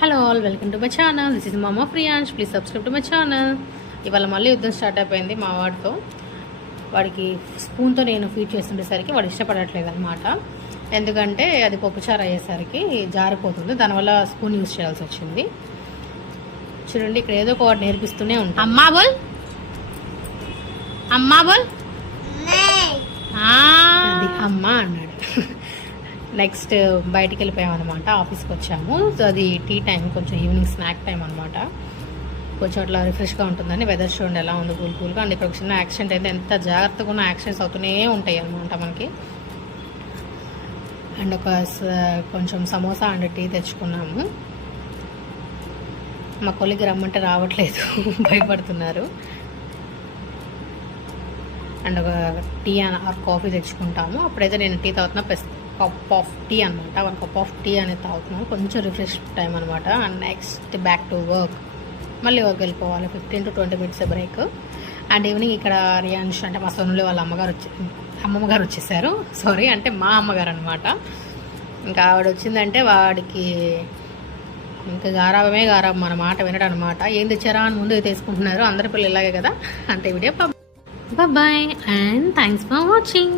Hello all, welcome to my channel. This is మామా Priyansh. Please subscribe to my channel. ఇవాళ మళ్ళీ యుద్ధం start అయిపోయింది మా వాడితో. వాడికి స్పూన్తో నేను ఫీడ్ చేస్తుండేసరికి వాడు ఇష్టపడట్లేదు అనమాట. ఎందుకంటే అది పప్పుచారు అయ్యేసరికి జారిపోతుంది, దానివల్ల స్పూన్ యూజ్ చేయాల్సి వచ్చింది. చూడండి, ఇక్కడ ఏదో ఒక వాడు నేర్పిస్తూనే ఉంటాం. అమ్మా బోల్, అమ్మా బోల్, అది అమ్మ అన్నాడు. నెక్స్ట్ బయటికి వెళ్ళిపోయామన్నమాట, ఆఫీస్కి వచ్చాము. సో అది టీ టైం, కొంచెం ఈవినింగ్ స్నాక్ టైం అనమాట. కొంచెం అట్లా రిఫ్రెష్గా ఉంటుందని. వెదర్ చూడండి ఎలా ఉంది, కూల్గా. అండ్ ఇక్కడ ఒక చిన్న యాక్సిడెంట్ అయితే ఎంత జాగ్రత్తగా ఉన్న యాక్సిడెంట్స్ అవుతూనే ఉంటాయి అనమాట మనకి. అండ్ కొంచెం సమోసా అండ్ టీ తెచ్చుకున్నాము. మా కొలికి రమ్మంటే రావట్లేదు, భయపడుతున్నారు. అండ్ ఒక టీ ఆర్ కాఫీ తెచ్చుకుంటాము. అప్పుడైతే నేను టీ తాగుతున్నా, కప్ ఆఫ్ టీ అనమాట. 1 కప్ ఆఫ్ టీ అనేది తాగుతున్నాను, కొంచెం రిఫ్రెష్ టైం అనమాట. And next back to work, మళ్ళీ వర్క్ వెళ్ళిపోవాలి. 15 to 20 minutes break. And evening ఇక్కడ రియాన్ష్ అంటే మా సొనులు వాళ్ళ అమ్మమ్మగారు వచ్చేసారు. సారీ, అంటే మా అమ్మగారు అనమాట. ఇంకా ఆవిడ వచ్చిందంటే వాడికి ఇంకా గారాబమే గారాబం, మన మాట వినడం అనమాట. ఏం తెచ్చారా అని ముందు తీసుకుంటున్నారు. అందరి పిల్లలు ఇలాగే కదా. అంటే video bye and thanks for watching.